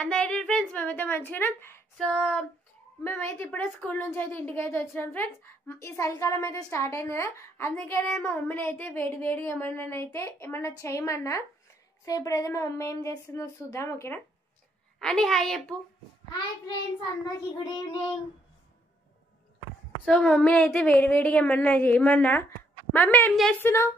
అందరూ ఫ్రెండ్స్ మేమైతే మంచిగా. సో మేమైతే ఇప్పుడే స్కూల్ నుంచి అయితే ఇంటికి అయితే వచ్చినాం ఫ్రెండ్స్. ఈ చలికాలం అయితే స్టార్ట్ అయింది కదా, అందుకనే మా మమ్మీని అయితే వేడిగా ఏమన్నా చేయమన్నా. సో ఇప్పుడైతే మా మమ్మీ ఏం చేస్తుందో చూద్దాం, ఓకేనా అని. హాయ్ చెప్పు. హాయ్ ఫ్రెండ్స్, అందరికి గుడ్ ఈవినింగ్. సో మమ్మీని అయితే వేడిగా ఏమన్నా చేయమన్నా. మమ్మీ ఏం చేస్తున్నావు?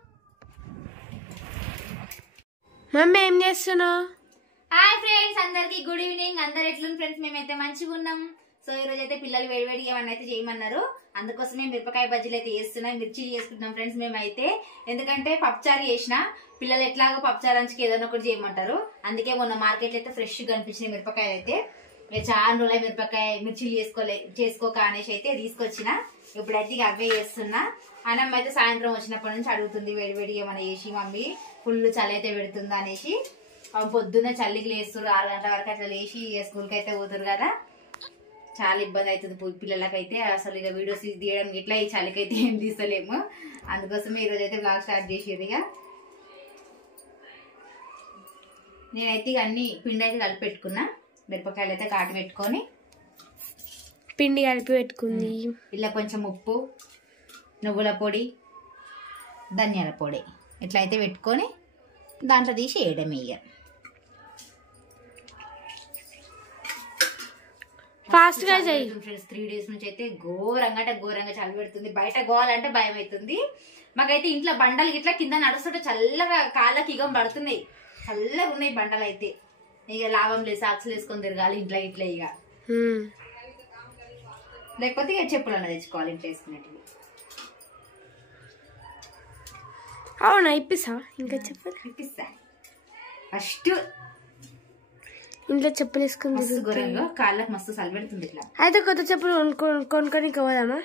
హాయ్ ఫ్రెండ్స్, అందరికి గుడ్ ఈవినింగ్. అందరు ఎట్లుంది ఫ్రెండ్స్? మేమైతే మంచిగా ఉన్నాం. సో ఈ రోజు అయితే పిల్లలు వేడిగా ఏమన్నా అయితే చేయమన్నారు, అందుకోసమే మిరపకాయ బజ్జీలు అయితే చేస్తున్నాం, మిర్చి చేసుకుంటున్నాం ఫ్రెండ్స్ మేమైతే. ఎందుకంటే పప్పుచారు చేసిన పిల్లలు ఎట్లాగో పప్పుచారు అంచుకి ఏదైనా ఒకటి చేయమంటారు, అందుకే మొన్న మార్కెట్లో అయితే ఫ్రెష్గా కనిపించిన మిరపకాయలు అయితే చాలా రోజులు మిర్చిలు చేసుకోక అనేసి అయితే తీసుకొచ్చిన. ఇప్పుడైతే ఇక అవే చేస్తున్నా. అన్నమ్మ అయితే సాయంత్రం వచ్చినప్పటి నుంచి అడుగుతుంది వేడిగా ఏమైనా చేసి మమ్మీ, ఫుల్ చలి అయితే పెడుతుంది అనేసి. పొద్దున్న చల్లికి లేస్తారు 6 గంటల వరకు అట్లా లేచి స్కూల్కి అయితే పోతారు కదా, చాలా ఇబ్బంది అవుతుంది పిల్లలకైతే. అసలు ఇక వీడియోస్ తీయడం ఇట్లా ఈ చలికైతే ఏం తీస్తలేము, అందుకోసమే ఈరోజు అయితే బ్లాగ్ స్టార్ట్ చేసేది. ఇక నేనైతే ఇక అన్ని పిండి అయితే కలిపి పెట్టుకున్నా, మిరపకాయలు అయితే కాటు పెట్టుకొని పిండి కలిపి పెట్టుకుంది. ఇలా కొంచెం ఉప్పు, నువ్వుల పొడి, ధనియాల పొడి ఇట్లా అయితే పెట్టుకొని దాంట్లో తీసి వేయడం. ఇక ఫాస్ట్ గా చేయి ఫ్రెండ్స్. 3 days నుంచి అయితే ఘోరంగా చలి పెడుతుంది, బయట గోవాలంటే భయం అవుతుంది మాకైతే. ఇంట్లో బండలు ఇట్లా కింద నడుస్తుంటే చల్లగా కాళ్ళకి ఇగం పడుతున్నాయి, చల్లగా ఉన్నాయి బండలు అయితే. ఇక లాభం లేదు, సాక్స్లు వేసుకొని తిరగాలి ఇంట్లో ఇట్లా. ఇక లేకపోతే ఇక చెప్పులు అన్న తెచ్చుకోవాలి ఇంట్లో వేసుకునేటివి. అవునా ఇప్పిస్తా? ఇంకా ఇప్పిస్తా. ఫస్ట్ ఇంట్లో చెప్పులు వేసుకుని ఘోరంగా కాళ్ళకి మస్తు చలి పెడుతుంది ఇట్లా. అయితే కొత్త చెప్పులు కొనుక్కొని పోదామా?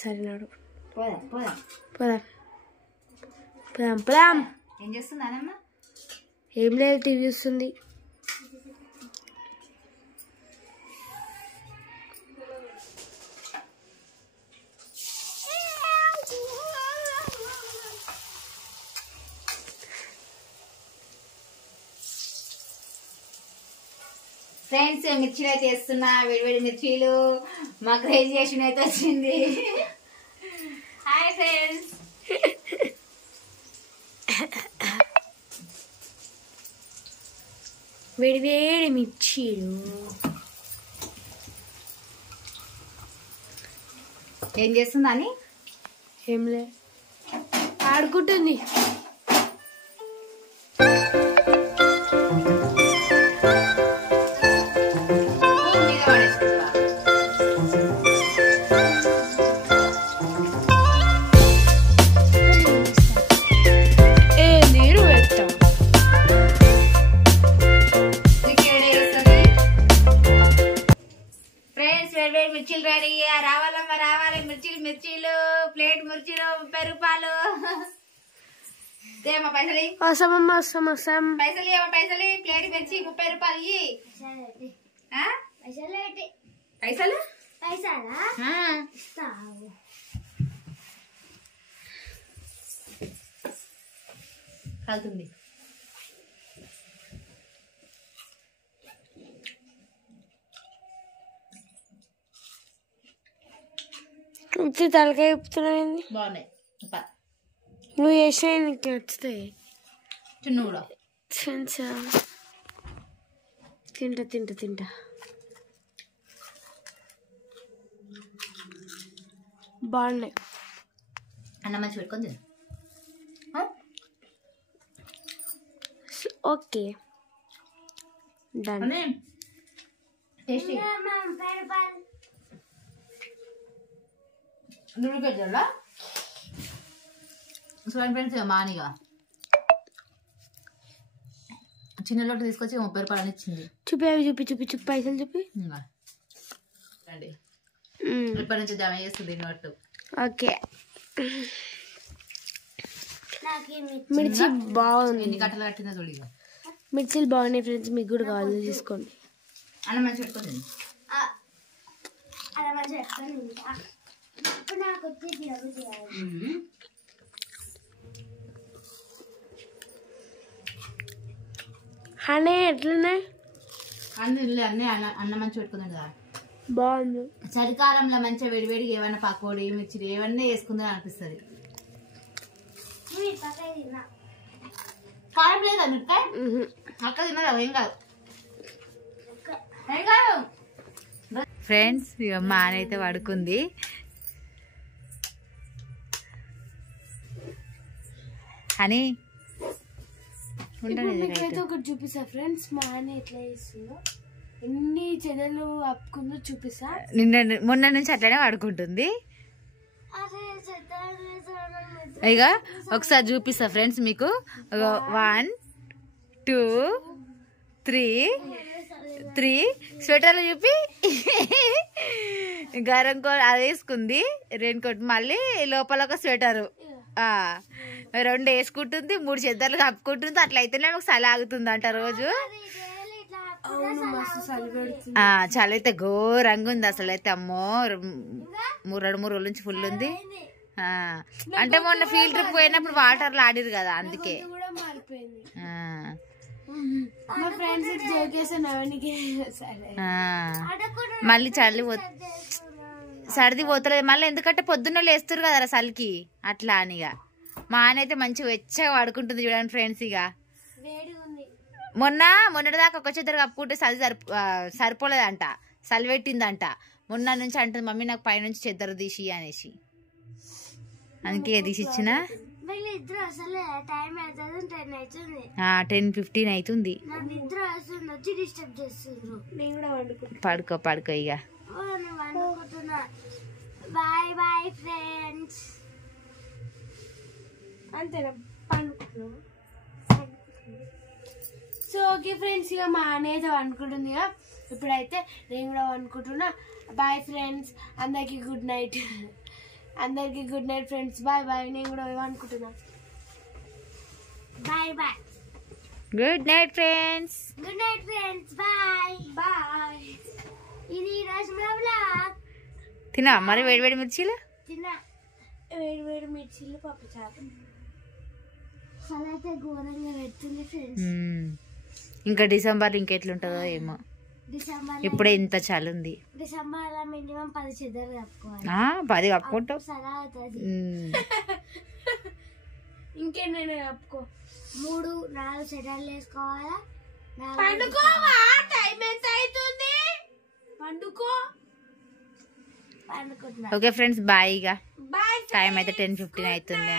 సరేనాడు పోదాం. ఏం చేస్తుంది అన్నమ్మ? ఏం లేదు, టీవీ చూస్తుంది. ఫ్రెండ్స్ మిర్చిలు అయితే వేస్తున్నా, వేడివేడి మిర్చీలు. మా గ్రాడ్యుయేషన్ అయితే వచ్చింది. Hi friends. వేడివేడి మిర్చీలు. ఏం చేస్తుందా అని? ఏం లే, ఆడుకుంటుంది. మిర్చీలు రెడీ, రావాలమ్మా రావాలి. మిర్చీలు ప్లేట్ మిర్చీలు 30 రూపాయలు. దేమా పైసలు? వస్తాం. పైసలు ప్లేట్ మిర్చి 30 రూపాయలు. పైసలు కలుతుంది. తలకాయ చెప్తున్నావు. బాగున్నాయి. నువ్వు చేసినా నీకు నచ్చుతాయి. చిన్న కూడా తింటా. బాగున్నాయి. అన్న మంచి పెట్టుకొని ఓకే డన్. టేస్టీ దుడికెళ్ళా ఫ్రెండ్స్. మానిగా చిన్న లోటు తీసుకొచ్చి 30 రూపాయలు అని ఇచ్చింది. చూపి పైసలు చూపి. రండి, ఇప్పటి నుంచి జమ చేస్తుంది నోటు. ఓకే, మిర్చి బాగుంది. ఎన్ని కట్టలు కట్టిందో చూడు. మిర్చిలు బాగున్నాయి ఫ్రెండ్స్, మీకు కూడా కావాలి తీసుకోండి. అన్న మంచి పెట్టుకోండి. హనీ ఎట్లున్నాయి? అన్ని అన్న మంచి పెట్టుకుందాం కదా. బాగుంది. చలికాలంలో మంచిగా వేడివేడిగా ఏమన్నా పకోడీ మిర్చిలు ఏమన్నా వేసుకుందాం అనిపిస్తుంది. కారం లేదా మిరపకాయ అక్క తిన్నదా? ఏం కాదు. ఫ్రెండ్స్ ఇక మా అయితే పడుకుంది. అని మీకైతే ఒకటి చూపిస్తా ఫ్రెండ్స్, మా ఆయన ఎట్లా చేస్తుందో, ఎన్ని చెదలు అప్పుకుందో చూపిస్తా. మొన్న నుంచి అట్లనే పడుకుంటుంది. ఇక ఒకసారి చూపిస్తా ఫ్రెండ్స్ మీకు. 1 2 3 స్వెటర్లు చూపి గరం కోట్ అది వేసుకుంది, రెయిన్ కోట్, మళ్ళీ లోపల ఒక స్వెటరు 2 వేసుకుంటుంది, 3 చెద్దర్లు కప్పుకుంటుంది. అట్లయితేనే మాకు చలి ఆగుతుంది అంట రోజు. చలి అయితే ఘోరంగా ఉంది అసలు అయితే. అమ్మో 2 రోజుల నుంచి ఫుల్ ఉంది. అంటే మొన్న ఫీల్డ్ ట్రిప్ పోయినప్పుడు వాటర్ లో ఆడిరు కదా, అందుకే. మళ్ళీ చలి సర్ది పోతలేదు మళ్ళీ, ఎందుకంటే పొద్దున్న లేస్తారు కదా చలికి అట్లా అనిగా. మా ఆయన అయితే మంచిగా వెచ్చగా పడుకుంటుంది చూడండి ఫ్రెండ్స్. ఇక మొన్నటిదాకా ఒక చెద్దరు కప్పుకుంటే చలి సరిపోలేదంట, చలి పెట్టిందంట. మొన్న నుంచి అంటుంది మమ్మీ నాకు పైనుంచి చెద్దరు తీసి అనేసి, అందుకే తీసి ఇచ్చిన. 10:15 అవుతుంది. పడుకో ఇక. Bye bye friends. అంతేనా పండుకున్నాం. సో ఓకే ఫ్రెండ్స్, ఇక మా అనేది అనుకుంటుంది. ఇక ఇప్పుడైతే నేను కూడా అనుకుంటున్నా. బాయ్ ఫ్రెండ్స్, అందరికి గుడ్ నైట్. అందరికి good night friends. Bye bye. నేను కూడా అనుకుంటున్నా. Bye bye. Good night friends. Good night friends. Bye bye. ఇది ఈరోజు మా వ్లాగ్. తిన్నా మరి వేడి మిర్చీలు? తిన్నా వేడి మిర్చీలు, పప్పుచారు. అయితే ఘోరంగా పెడుతుంది ఫ్రెండ్స్. ఇంకా డిసెంబర్ ఇంకెట్లుంటుందో ఏమో. ఇప్పుడే ఇంత చలి ఉంది. డిసెంబర్ లో మినిమం 10 చెద్దరు కప్పుకోవాలి. 10 కప్పుకుంటావు. ఇంకేమైనా కప్పుకో. 3-4 చెద్దర్లు వేసుకోవాలా. పండుకోవా? టైం ఎంత అవుతుంది? పండుకుంటున్నా. Okay friends bye. ఇక బాయ్. టైం అయితే 10:15 అవుతుంది.